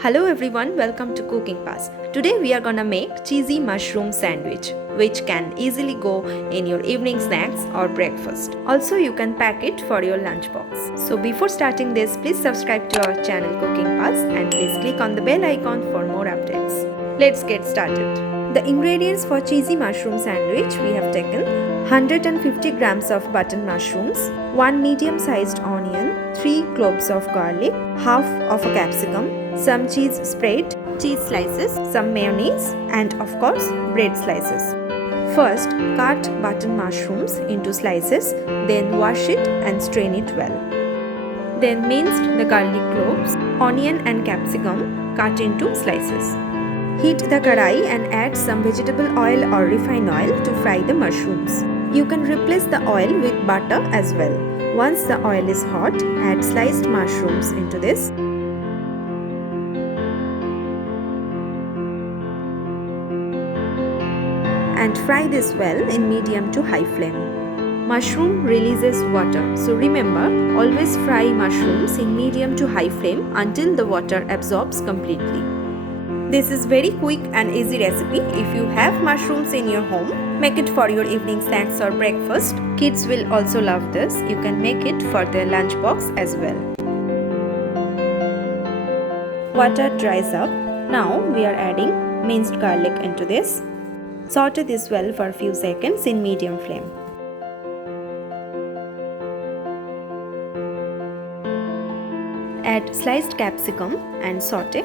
Hello everyone, welcome to Cooking Pass. Today we are gonna make cheesy mushroom sandwich, which can easily go in your evening snacks or breakfast. Also, you can pack it for your lunchbox. So before starting this, please subscribe to our channel Cooking Pass and please click on the bell icon for more updates. Let's get started. The ingredients for cheesy mushroom sandwich we have taken 150 grams of button mushrooms, 1 medium-sized onion, 3 cloves of garlic, half of a capsicum, some cheese spread, cheese slices, some mayonnaise, and of course bread slices. First, cut button mushrooms into slices, then wash it and strain it well. Then mince the garlic cloves, onion and capsicum cut into slices. Heat the karai and add some vegetable oil or refined oil to fry the mushrooms. You can replace the oil with butter as well. Once the oil is hot, add sliced mushrooms into this. And fry this well in medium to high flame. Mushroom releases water, so remember, always fry mushrooms in medium to high flame until the water absorbs completely. This is very quick and easy recipe. If you have mushrooms in your home, make it for your evening snacks or breakfast. Kids will also love this. You can make it for their lunchbox as well. Water dries up. Now we are adding minced garlic into this. Saute this well for a few seconds in medium flame. Add sliced capsicum and saute.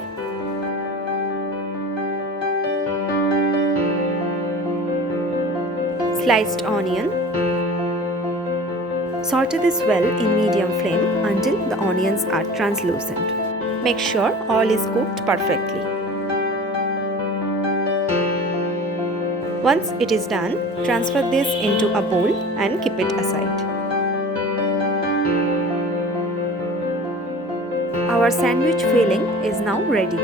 Sliced onion. Saute this well in medium flame until the onions are translucent. Make sure all is cooked perfectly. Once it is done, transfer this into a bowl and keep it aside. Our sandwich filling is now ready.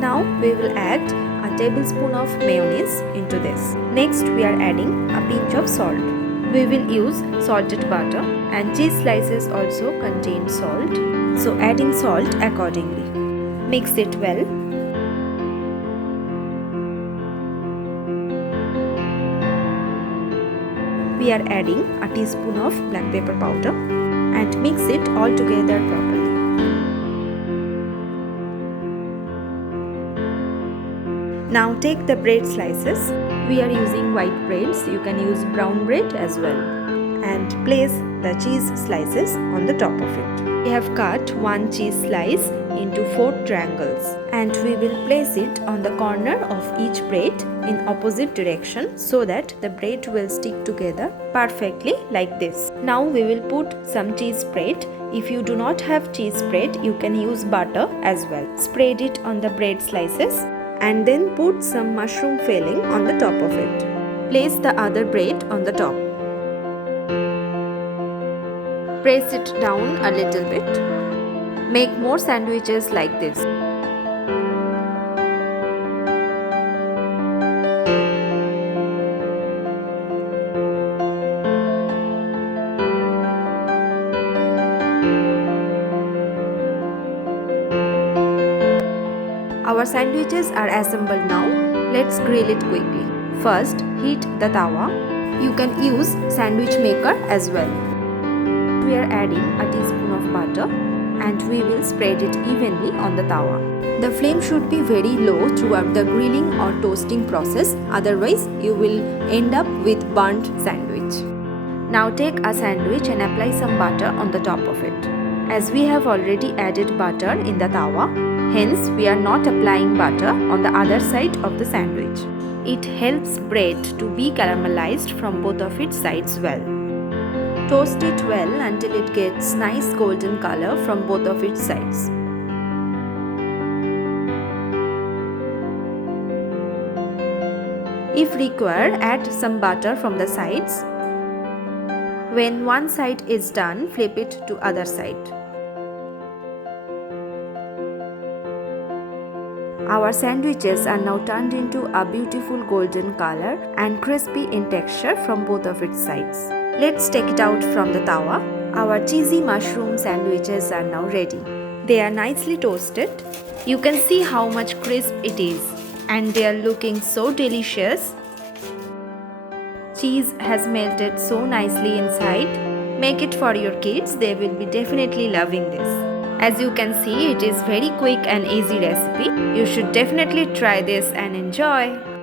Now we will add a tablespoon of mayonnaise into this. Next we are adding a pinch of salt. We will use salted butter and cheese slices also contain salt, so adding salt accordingly. Mix it well. We are adding a teaspoon of black pepper powder and mix it all together properly. Now take the bread slices. We are using white breads. You can use brown bread as well. And place the cheese slices on the top of it. We have cut one cheese slice into 4 triangles and we will place it on the corner of each bread in opposite direction so that the bread will stick together perfectly like this. Now we will put some cheese spread. If you do not have cheese spread, you can use butter as well. Spread it on the bread slices and then put some mushroom filling on the top of it. Place the other bread on the top. Press it down a little bit. Make more sandwiches like this. Our sandwiches are assembled now. Let's grill it quickly. First, heat the tawa. You can use sandwich maker as well. We are adding a teaspoon of butter and we will spread it evenly on the tawa. The flame should be very low throughout the grilling or toasting process, otherwise you will end up with burnt sandwich. Now take a sandwich and apply some butter on the top of it. As we have already added butter in the tawa, hence we are not applying butter on the other side of the sandwich. It helps bread to be caramelized from both of its sides well. Toast it well until it gets nice golden color from both of its sides. If required, add some butter from the sides. When one side is done, flip it to other side. Our sandwiches are now turned into a beautiful golden color and crispy in texture from both of its sides. Let's take it out from the tawa. Our cheesy mushroom sandwiches are now ready. They are nicely toasted. You can see how much crisp it is, and they are looking so delicious. Cheese has melted so nicely inside. Make it for your kids, they will be definitely loving this. As you can see, it is very quick and easy recipe. You should definitely try this and enjoy.